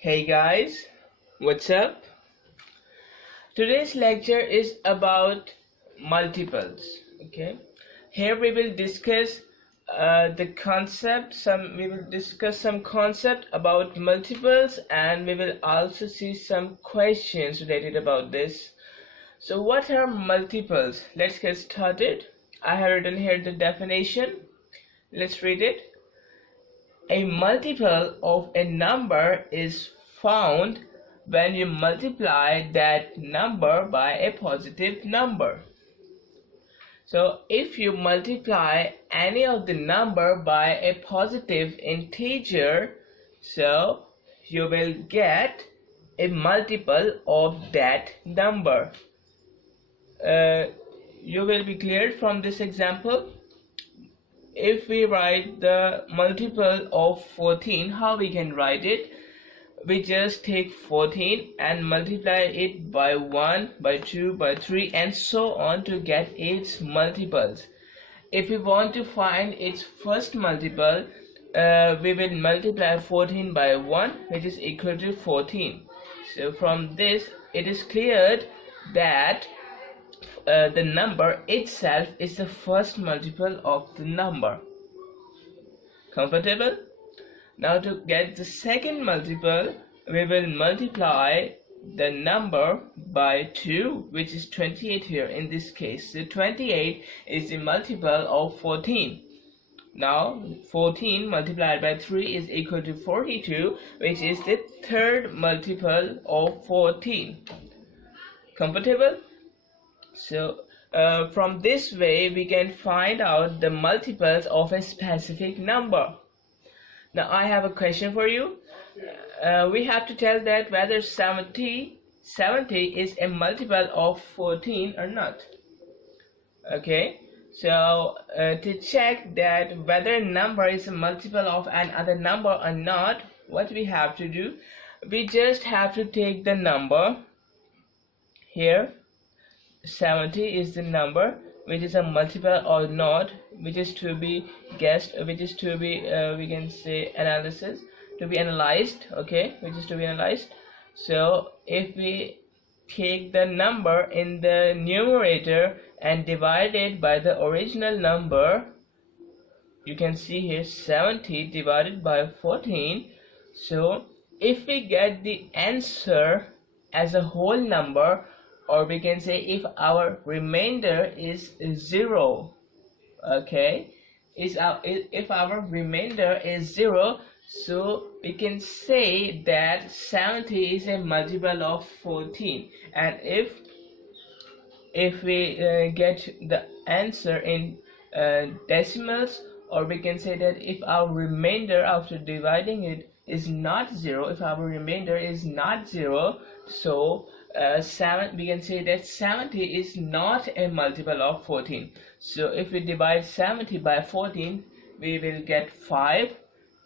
Hey guys, what's up? Today's lecture is about multiples. Okay, here we will discuss some concept about multiples, and we will also see some questions related about this. So what are multiples? Let's get started. I have written here the definition. Let's read it. A multiple of a number is found when you multiply that number by a positive number. So if you multiply any of the number by a positive integer, so you will get a multiple of that number. You will be cleared from this example. If we write the multiple of 14, how we can write it? We just take 14 and multiply it by 1, by 2, by 3 and so on to get its multiples. If we want to find its first multiple, we will multiply 14 by 1, which is equal to 14. So from this it is clear that the number itself is the first multiple of the number. Comfortable? Now to get the second multiple, we will multiply the number by 2, which is 28 here in this case. So 28 is the multiple of 14. Now 14 multiplied by 3 is equal to 42, which is the third multiple of 14. Comfortable? So from this way we can find out the multiples of a specific number. Now I have a question for you. We have to tell that whether 70 is a multiple of 14 or not. Okay, so to check that whether a number is a multiple of another number or not, what we have to do, we just have to take the number here. 70 is the number which is a multiple or not, which is to be guessed, which is to be we can say analyzed. Okay, which is to be analyzed. So if we take the number in the numerator and divide it by the original number, you can see here 70 divided by 14. So if we get the answer as a whole number, or we can say if our remainder is 0, okay, if our remainder is 0, so we can say that 70 is a multiple of 14. And if we get the answer in decimals, or we can say that if our remainder after dividing it is not 0, if our remainder is not 0, so we can say that 70 is not a multiple of 14. So if we divide 70 by 14, we will get 5.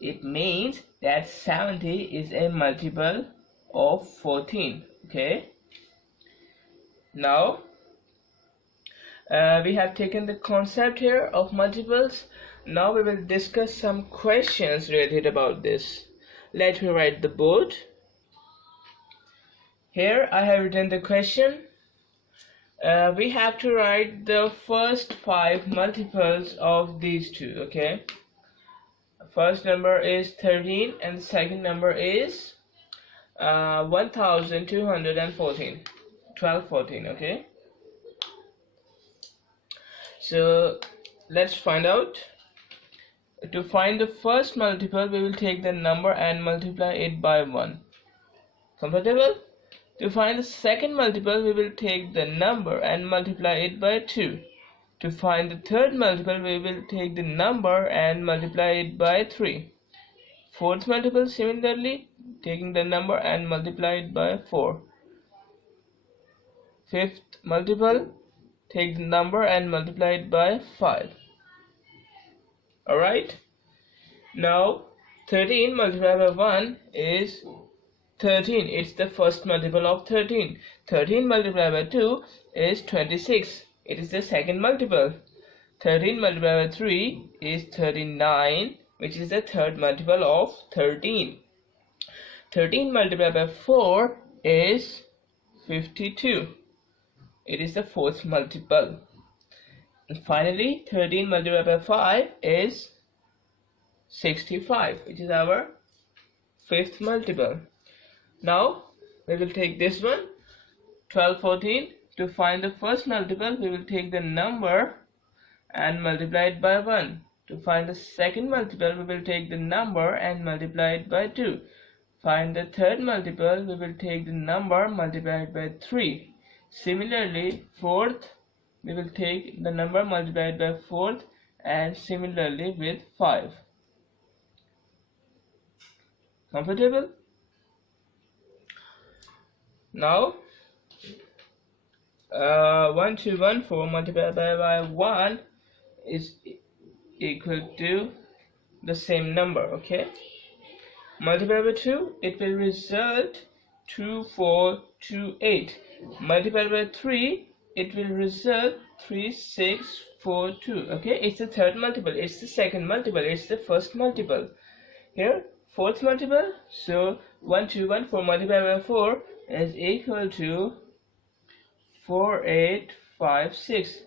It means that 70 is a multiple of 14. Okay, now we have taken the concept here of multiples. Now we will discuss some questions related about this. Let me write the board. Here I have written the question. We have to write the first 5 multiples of these two. Okay, first number is 13 and the second number is 1214. Okay, so let's find out. To find the first multiple, we will take the number and multiply it by 1. Comfortable? To find the second multiple, we will take the number and multiply it by 2. To find the third multiple, we will take the number and multiply it by 3. Fourth multiple, similarly, taking the number and multiply it by 4. Fifth multiple, take the number and multiply it by 5. Alright, now 13 multiplied by 1 is 13. It's the first multiple of 13. 13 multiplied by 2 is 26. It is the second multiple. 13 multiplied by 3 is 39, which is the third multiple of 13. 13 multiplied by 4 is 52. It is the fourth multiple. And finally, 13 multiplied by 5 is 65, which is our fifth multiple. Now we will take this one, 12, 14. To find the first multiple, we will take the number and multiply it by 1. To find the second multiple, we will take the number and multiply it by 2. Find the third multiple, we will take the number multiplied by 3. Similarly, fourth, we will take the number multiplied by 4th, and similarly with 5. Comfortable? Now 1214 multiplied by 1 is equal to the same number. Okay, multiplied by 2, it will result 2428. Multiplied by 3, it will result 3642. Okay, it's the third multiple, it's the second multiple, it's the first multiple. Here fourth multiple, so 1214 multiplied by 4 is equal to 4856.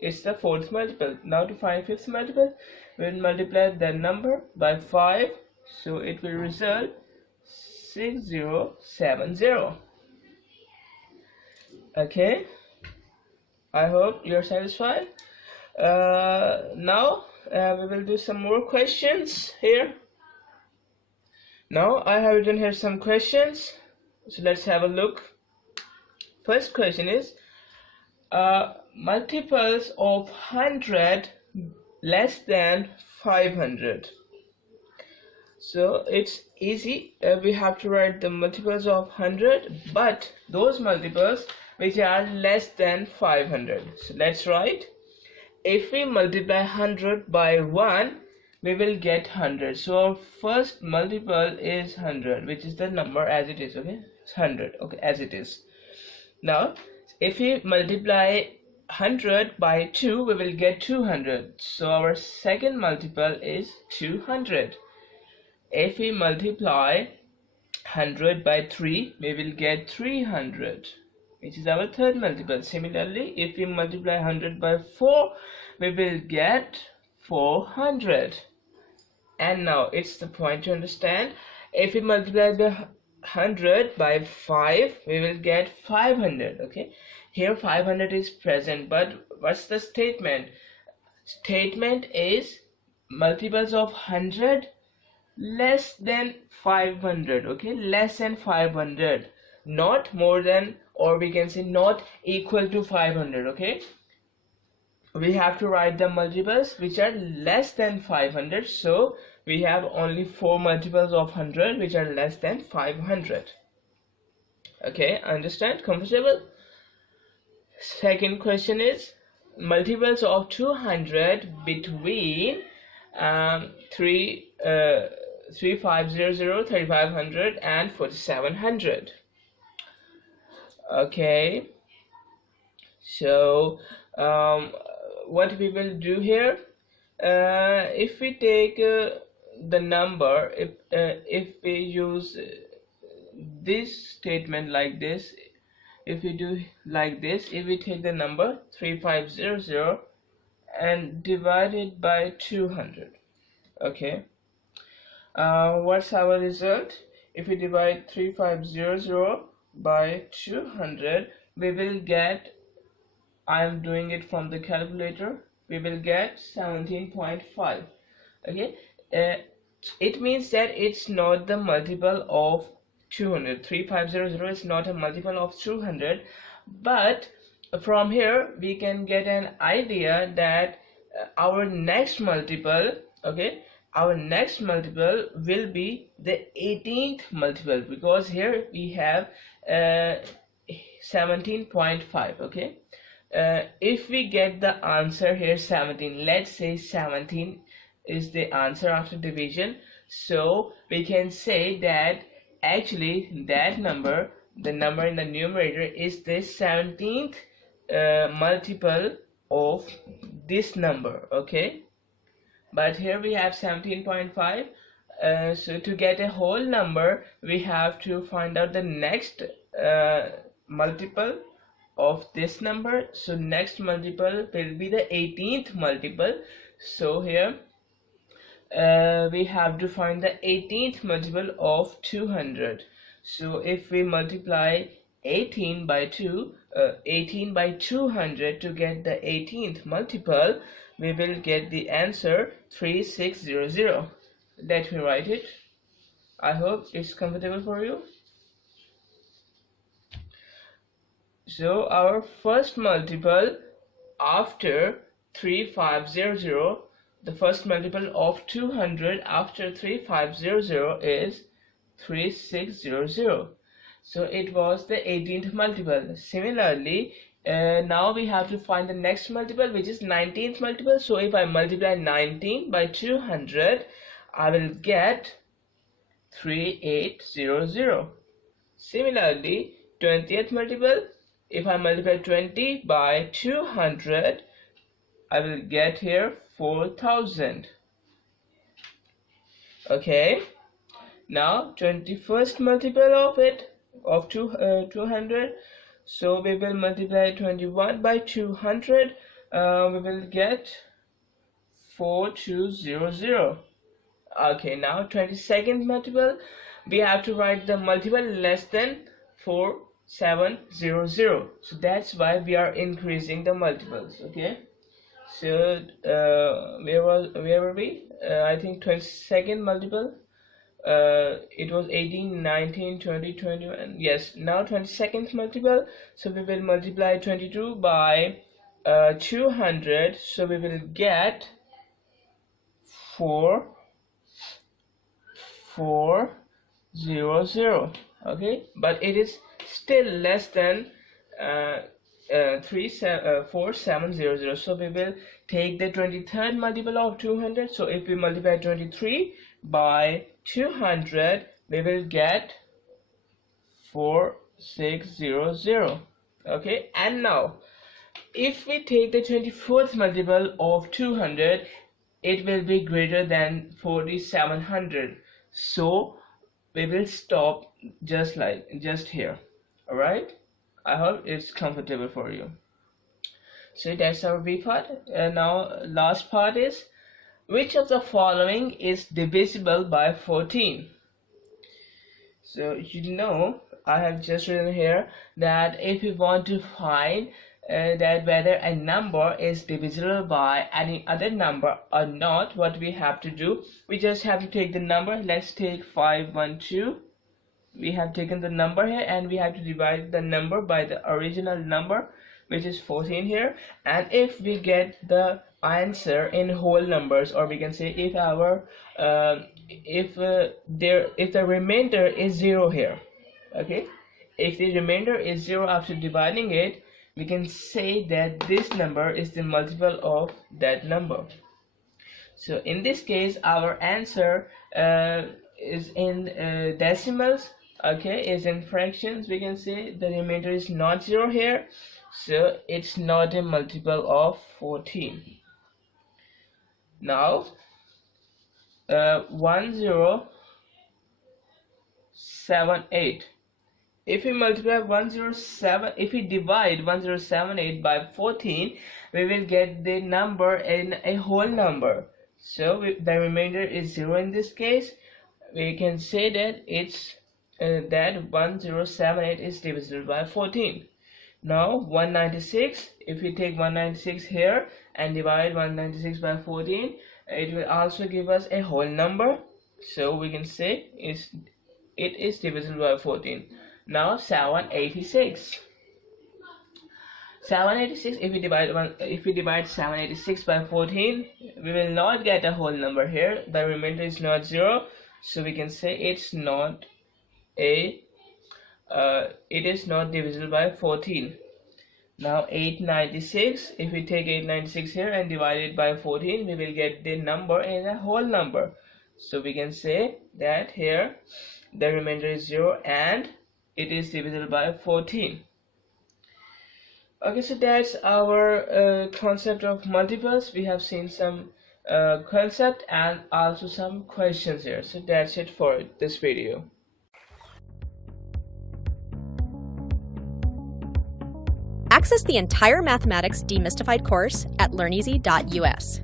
It's the fourth multiple. Now to find fifth multiple, we will multiply the number by 5, so it will result 6070. Okay, I hope you're satisfied. Now we will do some more questions here. Now I have written here some questions, so let's have a look. First question is multiples of 100 less than 500. So it's easy. We have to write the multiples of 100, but those multiples which are less than 500. So let's write. If we multiply 100 by 1, we will get 100. So our first multiple is 100, which is the number as it is. Okay, it's 100. Okay, as it is. Now if we multiply 100 by 2, we will get 200. So our second multiple is 200. If we multiply 100 by 3, we will get 300, which is our third multiple. Similarly, if we multiply 100 by 4, we will get 400. And now it's the point to understand. If we multiply the 100 by 5, we will get 500. Okay, here 500 is present, but what's the statement? Statement is multiples of 100 less than 500. Okay, less than 500, not more than, or we can say not equal to 500. Okay, we have to write the multiples which are less than 500. So we have only 4 multiples of 100 which are less than 500. Okay, understand? Comfortable? Second question is multiples of 200 between 3500, 3500 and 4700. Okay, so what we will do here, if we take the number, if we use this statement like this, if we do like this, if we take the number 3500 and divide it by 200, okay, what's our result? If we divide 3500 by 200, we will get, I am doing it from the calculator, we will get 17.5. okay, it means that it's not the multiple of 200. 3500 is not a multiple of 200, but from here we can get an idea that our next multiple, okay, our next multiple will be the 18th multiple, because here we have 17.5. okay, if we get the answer here 17, let's say 17 is the answer after division, so we can say that actually that number, the number in the numerator, is the 17th multiple of this number. Okay, but here we have 17.5. So to get a whole number, we have to find out the next multiple of this number. So next multiple will be the 18th multiple. So here we have to find the 18th multiple of 200. So if we multiply 18 by 200 to get the 18th multiple, we will get the answer 3600. Let me write it. I hope it's comfortable for you. So our first multiple after 3500, the first multiple of 200 after 3500 is 3600. So it was the 18th multiple. Similarly, now we have to find the next multiple, which is 19th multiple. So if I multiply 19 by 200, I will get 3800. Similarly, 20th multiple, if I multiply 20 by 200, I will get here 4000. Okay, now 21st multiple of it, of 200, so we will multiply 21 by 200, we will get 4200. Okay, now 22nd multiple, we have to write the multiple less than 4700. So that's why we are increasing the multiples. Okay, so where were we? I think 22nd multiple, it was 18, 19, 20, 21. Yes, now 22nd multiple, so we will multiply 22 by 200, so we will get 4400. Okay, but it is still less than 4700. So we will take the 23rd multiple of 200. So if we multiply 23 by 200, we will get 4600. Okay, and now if we take the 24th multiple of 200, it will be greater than 4700. So we will stop just here. All right, I hope it's comfortable for you. So that's our B part. Now last part is, which of the following is divisible by 14? So I have just written here that if we want to find that whether a number is divisible by any other number or not, what we have to do, we just have to take the number. Let's take 512. We have taken the number here and we have to divide the number by the original number, which is 14 here. And if we get the answer in whole numbers, or we can say if our if the remainder is 0 here, okay, if the remainder is 0 after dividing it, we can say that this number is the multiple of that number. So in this case, our answer is in decimals, okay, is in fractions. We can say the remainder is not 0 here, so it's not a multiple of 14. Now 1078. If we multiply 107, if we divide 1078 by 14, we will get the number in a whole number. So the remainder is 0 in this case. We can say that it's that 1078 is divisible by 14. Now 196, if we take 196 here and divide 196 by 14, it will also give us a whole number. So we can say it is divisible by 14. Now 786. 786, if we divide 786 by 14, we will not get a whole number here. The remainder is not 0, so we can say it is not divisible by 14. Now 896, if we take 896 here and divide it by 14, we will get the number in a whole number. So we can say that here the remainder is 0 and it is divisible by 14. Okay, so that's our concept of multiples. We have seen some concept and also some questions here. So that's it for this video. Access the entire Mathematics Demystified course at learneasy.us.